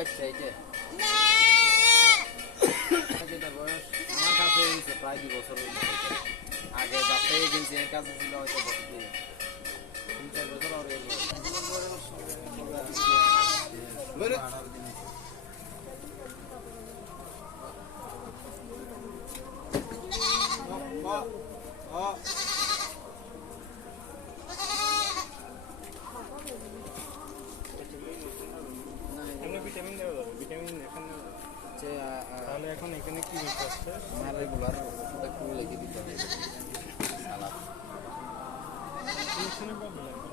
বাচ্চা এই যে যেটা বয়স আমার কাছে হয়েছে প্রায় 2 বছর আগে যাতে এজেন্সি এর কাছে ছিল হয়তো 3-4 বছর আগে ভিটামিন দেওয়া যাবে ভিটামিন এখানে তাহলে এখন এখানে কি করছে আমার রেগুলার ওষুধ একটু লিখে দিতে হবে সালাদ প্রবলেম